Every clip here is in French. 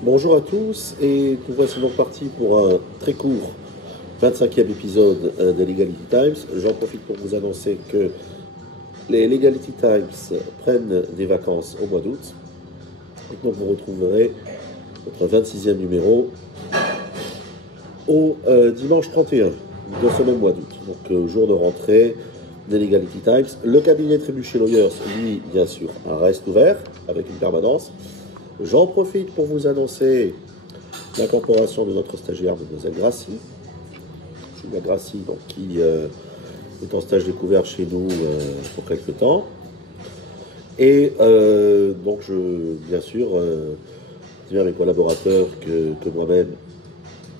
Bonjour à tous et nous voici donc partis pour un très court 25e épisode des Legality Times. J'en profite pour vous annoncer que les Legality Times prennent des vacances au mois d'août et donc vous retrouverez notre 26e numéro au dimanche 31 de ce même mois d'août, donc jour de rentrée des Legality Times. Le cabinet Trébuchet Lawyers, lui, bien sûr, reste ouvert avec une permanence. J'en profite pour vous annoncer l'incorporation de notre stagiaire, Mademoiselle Grassi. Julia Grassi, donc, qui est en stage découvert chez nous pour quelques temps. Et donc, bien sûr, divers mes collaborateurs que moi-même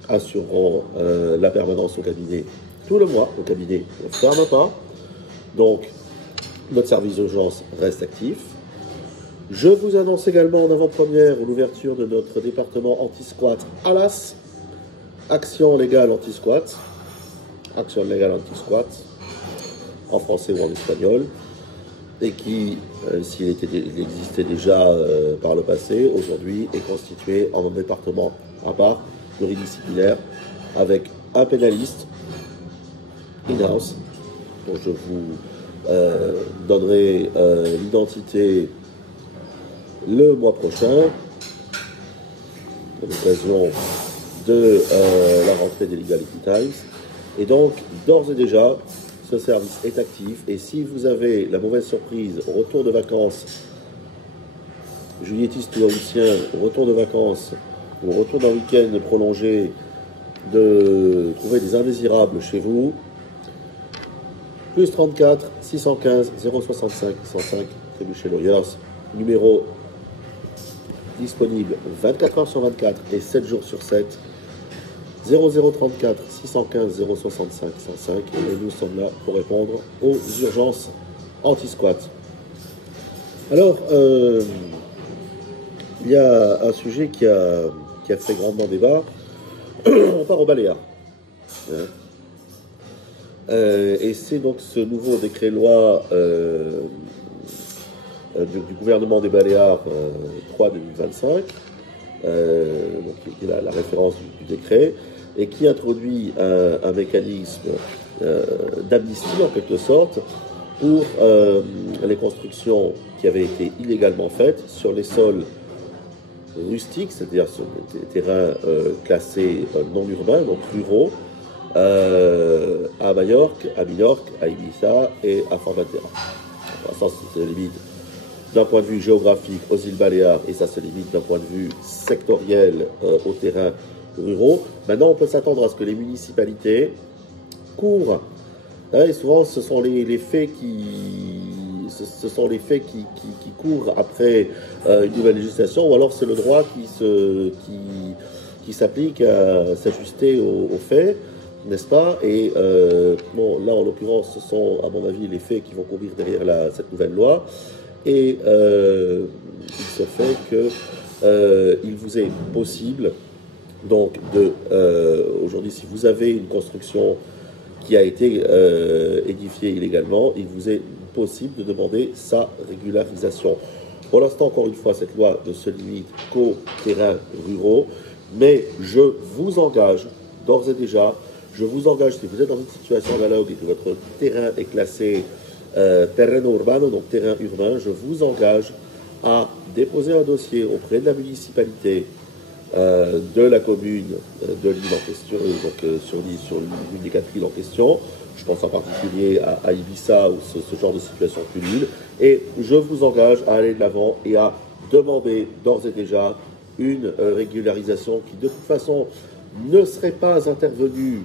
assureront la permanence au cabinet tout le mois. Au cabinet, on ne ferme pas. Donc, notre service d'urgence reste actif. Je vous annonce également en avant-première l'ouverture de notre département anti-squat ALAS, Action Légale Anti-Squat, Action Légale Anti-Squat, en français ou en espagnol, et qui, s'il existait déjà par le passé, aujourd'hui est constitué en un département à part, pluridisciplinaire, avec un pénaliste in-house, dont je vous donnerai l'identité le mois prochain, à l'occasion de la rentrée des Legality Times. Et donc, d'ores et déjà, ce service est actif. Et si vous avez la mauvaise surprise, au retour de vacances, julietiste ou haïtien, au retour de vacances, ou au retour d'un week-end prolongé, de trouver des indésirables chez vous, plus 34 615 065 105, Trébuchet Lawyers, numéro disponible 24 heures sur 24 et 7 jours sur 7, 0034 615 065 105, et nous sommes là pour répondre aux urgences anti-squat. Alors, il y a un sujet qui a fait grandement débat. On part au Baléares. Et c'est donc ce nouveau décret-loi du gouvernement des Baléares 3-2025, donc qui est la référence du décret, et qui introduit un mécanisme d'amnistie en quelque sorte pour les constructions qui avaient été illégalement faites sur les sols rustiques, c'est-à-dire sur des terrains classés non urbains, donc ruraux, à Majorque, à Minorque, à Ibiza et à Formentera. Enfin, ça, c'est limite d'un point de vue géographique aux îles Baléares, et ça se limite d'un point de vue sectoriel aux terrains ruraux. Maintenant, on peut s'attendre à ce que les municipalités courent. Et souvent, ce sont les faits qui courent après une nouvelle législation, ou alors c'est le droit qui s'applique à s'ajuster aux faits, n'est-ce pas? Et bon, là, en l'occurrence, ce sont, à mon avis, les faits qui vont courir derrière cette nouvelle loi. Et il se fait que il vous est possible, donc, aujourd'hui, si vous avez une construction qui a été édifiée illégalement, il vous est possible de demander sa régularisation. Pour l'instant, encore une fois, cette loi ne se limite qu'aux terrains ruraux, mais je vous engage, d'ores et déjà, si vous êtes dans une situation analogue et que votre terrain est classé terreno urbano, donc terrain urbain, je vous engage à déposer un dossier auprès de la municipalité de la commune de l'île en question, donc sur l'une des 4 îles en question. Je pense en particulier à Ibiza, où ce genre de situation pullule. Et je vous engage à aller de l'avant et à demander d'ores et déjà une régularisation qui, de toute façon, ne serait pas intervenue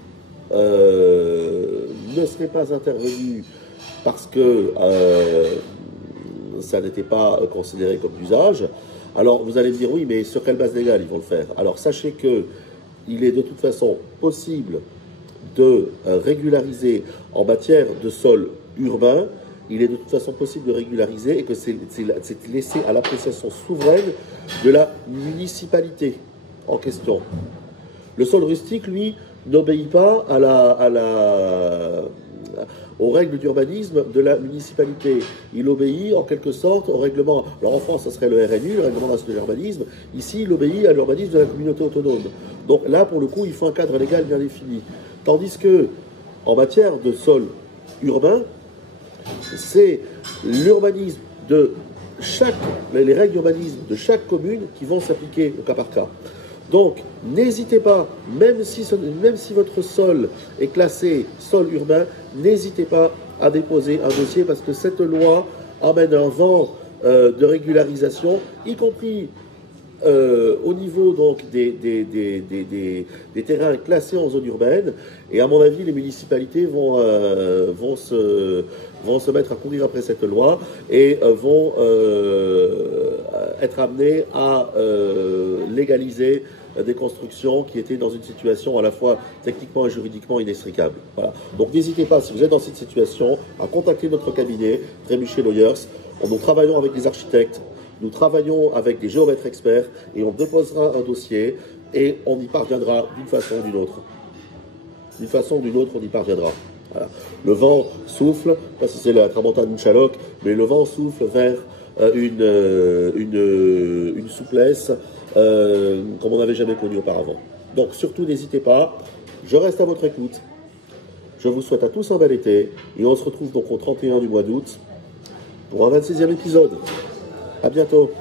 parce que ça n'était pas considéré comme d'usage. Alors vous allez me dire, oui, mais sur quelle base légale ils vont le faire? Alors sachez qu'il est de toute façon possible de régulariser en matière de sol urbain, il est de toute façon possible de régulariser, et que c'est laissé à l'appréciation souveraine de la municipalité en question. Le sol rustique, lui, n'obéit pas à aux règles d'urbanisme de la municipalité. Il obéit en quelque sorte au règlement. Alors en France, ça serait le RNU, le règlement national de l'urbanisme. Ici, il obéit à l'urbanisme de la communauté autonome. Donc là, pour le coup, il faut un cadre légal bien défini. Tandis que, en matière de sol urbain, c'est l'urbanisme de les règles d'urbanisme de chaque commune qui vont s'appliquer au cas par cas. Donc, n'hésitez pas, même si votre sol est classé sol urbain, n'hésitez pas à déposer un dossier parce que cette loi amène un vent de régularisation, y compris au niveau donc des terrains classés en zone urbaine. Et à mon avis, les municipalités vont se mettre à courir après cette loi et vont être amenées à légaliser des constructions qui étaient dans une situation à la fois techniquement et juridiquement inextricable. Voilà. Donc n'hésitez pas, si vous êtes dans cette situation, à contacter notre cabinet, Trébuchet Lawyers. Nous travaillons avec des architectes, nous travaillons avec des géomètres experts et on déposera un dossier et on y parviendra d'une façon ou d'une autre. D'une façon ou d'une autre, on y parviendra. Voilà. Le vent souffle, pas si c'est la tramontane ou Chaloc, mais le vent souffle vers une souplesse comme on n'avait jamais connu auparavant. Donc surtout n'hésitez pas, je reste à votre écoute. Je vous souhaite à tous un bel été et on se retrouve donc au 31 du mois d'août pour un 26e épisode. À bientôt.